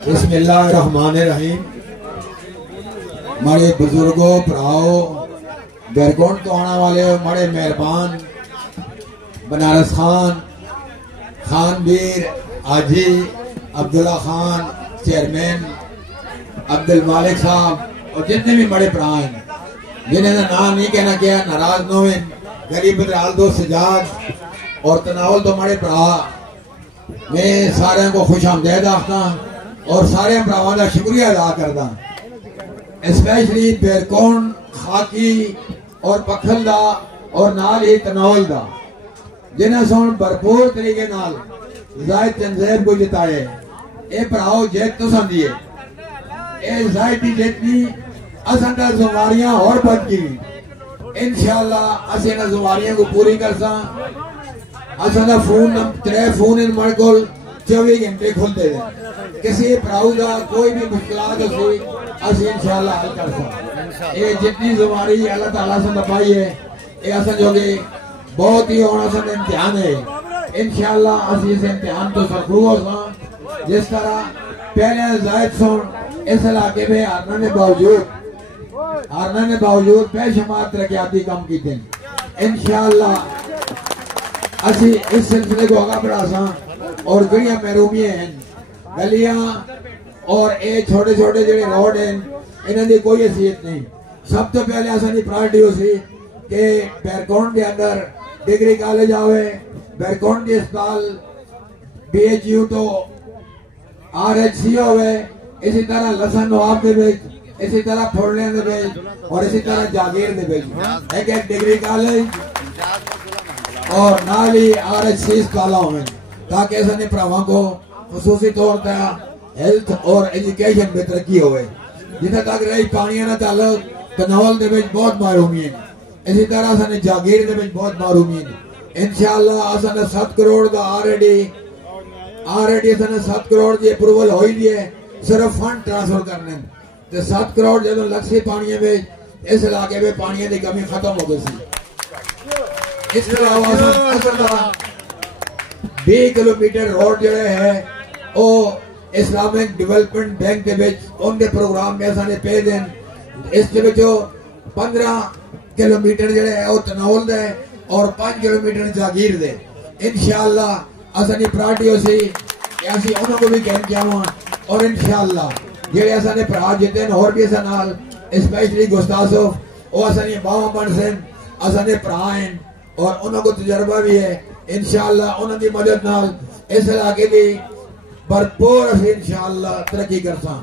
बिस्मिल्लाहिर्रहमानिर्रहीम। मारे बुजुर्गों भराओ बैरकोट तो आने वाले बड़े मेहरबान बनारस खान खानवीर आजी अब्दुल्ला खान चेयरमैन अब्दुल मालिक साहब और जितने भी बड़े भरा हैं जिन्हें नाम नहीं कहना क्या नाराज न हो गरीब दराल दो सजाद और तनावल तो बड़े भरा मैं सारे को खुश आमदेद आखना और सारे भरावां का शुक्रिया अदा करदा स्पेशली बैरकोट खाकी और पखल दा और नाल ही तनावल दा जिन्हें सोन भरपूर तरीके नाल जायद तंजीब को जिताए ए भराओ जीत तो संदिए ए जायद की जितनी असन दा ज़िम्मेवारियां और बढ़ गई इंशाअल्लाह असीं इन्हां ज़िम्मेवारियां को पूरी करसा असन दा फोन 3 फोन इन हमारे कोल 24 घंटे खुलते हैं किसी भराऊ का कोई भी मुश्किलात होसी असीं इंशाअल्लाह हल करसा ये जितनी ज़िम्मेवारी अल्लाह ताला से पाई है ये असन जोगे बहुत ही होना सन इम्तिहान है इंशाअल्लाह असीं इस इम्तिहान तो सरखरू होसा जिस तरह पहले जायद सुन इस इलाके में हारने बावजूद बेशुमार तरक्याती काम कीते इंशाअल्लाह असी इस सिलसिले को आगे बढ़ासा और जड़ियां महरूमियां हैं गलियां और ये छोटे छोटे जो रोड हैं इन्हां दी कोई हैसियत नहीं। सब तो पहले असानी प्रायोरिटी होसी कि बैरकोट के अंदर डिग्री कॉलेज आवे बैरकोट के अस्पताल BHU तो RHC होवे इसी तरह लसन नवाब के विच इसी तरह फोड़ने दे विच और इसी तरह जागीर दे विच एक डिग्री कॉलेज और नाल ही RHC अस्पताल होवे ताकि असानी भरावां को खसूसी तौर पर हेल्थ और एजुकेशन में तरक्की होवे। जिथे तक रही पानी ना ताल्लुक तनावल दे विच बहुत महरूमी है इसी तरह असाने जागीर दे विच बहुत महरूमी है इंशाअल्लाह असाने 7 करोड़ का ऑलरेडी असाने 7 करोड़ की अप्रूवल हो ही है सिर्फ फंड ट्रांसफर करने ते 7 करोड़ जो लक्ष्य पानी में इस इलाके में पानी की कमी खत्म हो गई सी। इसके अलावा 20 किलोमीटर रोड जो है वो इस्लामिक डेवलपमेंट बैंक के विच उनके प्रोग्राम में असाने पे देन इसके विचों 15 किलोमीटर जो है वो तनावल दे और 5 किलोमीटर जागीर दे इंशाअल्लाह असानी प्रायोरिटी होसी कि असीं उन्हां को भी कहन चाहवां और इंशाअल्लाह जेड़े असाने भरा जिते और भी असां नाल स्पेशली गुस्तासोफ वो असानी बावां बन सन असाने भरा हैं और उन्हां को तजर्बा भी है इंशाअल्लाह उन्हां दी मदद नाल इस इलाके दी भरपूर असीं इंशाअल्लाह तरक्की करसा।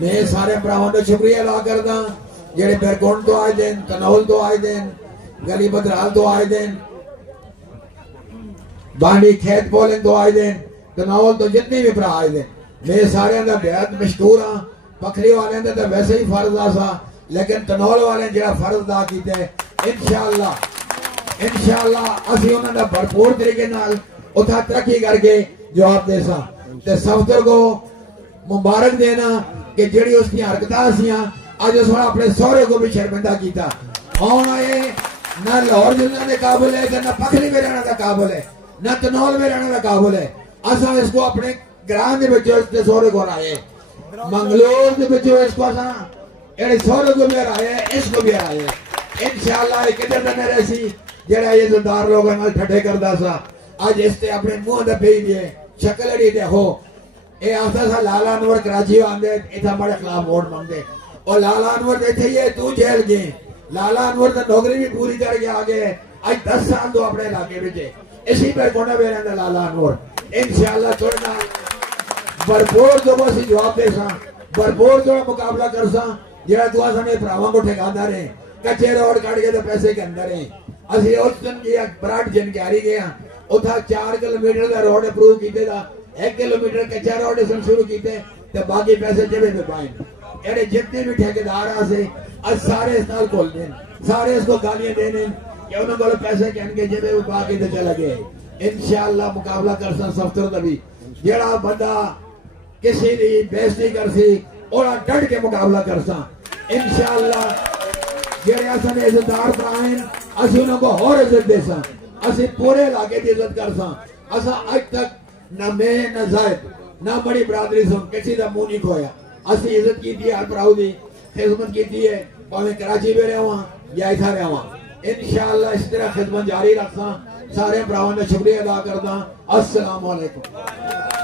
मैं सारे भरावां दा शुक्रिया अदा करदा जेड़े बैरकोट तो आए देन तनावल तो आए देन गली बदराल तो आए देन बांडी खेत पोलिंग तो आए देन तनावल तो जितने भी भरा आए देन मैं सारे दा बेहद मशहूर हाँ। पखरी वाले दा तो वैसे ही फर्ज आसा लेकिन तनावल वाले जेड़ा फर्ज अदा कीते इंशाअल्लाह असीं उन्हां दा भरपूर तरीके नाल उथा तरक्की करके जवाब देसा ते सफदर को मुबारक देना कि जेड़ी उसकी हरकतां सीआं आज उस अपने सौरे को भी शर्मिंदा किया और ये न लाहौर जिले के काबिल है न पखली में रहने का काबिल है न तनौल में रहने का काबिल है असा इसको अपने ग्राम के सौरे को हराए मंगलोर के इसको असा सौरे को भी हराए इसको भी हराए इंशाअल्लाह किधर न रहसी जेड़ा ये ज़िम्मेदार लोगों नाल ठट्ठे करदा सा आज इसते अपने मुंह दे पे दिए शक्ल अड़ी देखो ए आसा सा लाला अनवर कराची आंदे इथा बड़े खिलाफ वोट मांगदे और लाला अनवर देखे ये तू जेल गए लाला अनवर तो नौकरी भी पूरी करके आ गए आज 10 साल तो अपने इलाके में इसी पर कोना में रहना लाला अनवर इंशाअल्लाह छोड़ना भरपूर जो बस जवाब दे सा भरपूर जो मुकाबला कर सा जेड़ा दुआ सने भरावां को ठेकादा रहे कच्चे रोड काट के तो पैसे के अंदर है असि उस दिन की बराट जनकारी गया उथा 4 किलोमीटर का रोड अप्रूव कीते दा 1 किलोमीटर कच्चा रोड शुरू कीते ते बाकी पैसे जेबे में पाए एड़े जितने भी ठेकेदार आसे आज सारे इस नाल खोल देन सारे इसको गालियां देने कि उन्हां कोल पैसे कहन के जेबे में पा के ते चला गए इंशाअल्लाह मुकाबला करसा सफ्तर दा भी जेड़ा बंदा किसी दी बेइज्जती करसी ओड़ा डट के मुकाबला करसा इंशाअल्लाह जेड़े असन इज्जतदार प्राइन असि उन्हां को और इज्जत देसा असि पूरे इलाके की इज्जत करसा असा आज तक न मैं न जायद ना बड़ी बरादरी सुन किसी का मुंह नहीं खोया। असि इज्जत की हर भराऊ की खिदमत की है, भावे कराची में रहा या इतना रहा। इंशाअल्लाह इस तरह खिदमत जारी रखा। सारे भरावां का शुक्रिया अदा करदा। अस्सलाम वालेकुम।